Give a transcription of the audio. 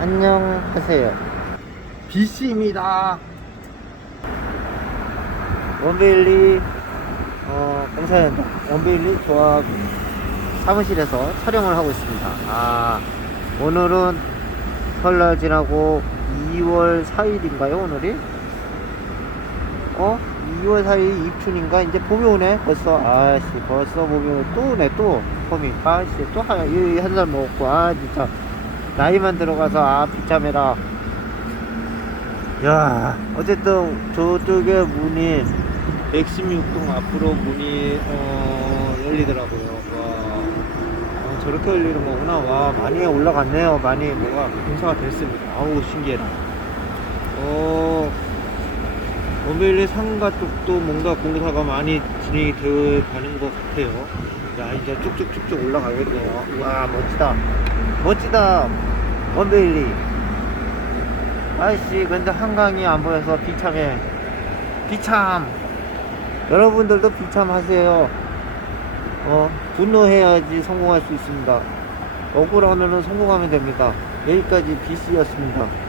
안녕하세요. BC입니다. 원베일리 어, 공사현장 원베일리 조합 사무실에서 촬영을 하고 있습니다. 아 오늘은 설날 지나고 2월 4일인가요 오늘이? 어? 2월 4일 입춘인가? 이제 봄이 오네 벌써 아씨 벌써 봄이 오네 또 오네 또 봄이 아씨 또한살 먹었고 아 진짜 나이만 들어가서 아 비참해라. 야 어쨌든 저쪽에 문이 116동 앞으로 문이 어, 열리더라고요. 와. 어, 저렇게 열리는 거구나. 와 많이 올라갔네요. 많이 뭐가 공사가 됐습니다. 아우 신기해라. 어 원베일리 상가 쪽도 뭔가 공사가 많이 진행이 되어 가는 것 같아요. 자 이제 쭉쭉쭉쭉 올라가겠네요. 와 멋지다. 멋지다 원베일리. 아이씨 근데 한강이 안 보여서 비참해. 비참. 여러분들도 비참하세요. 어 분노해야지 성공할 수 있습니다. 억울하면은 성공하면 됩니다. 여기까지 BC였습니다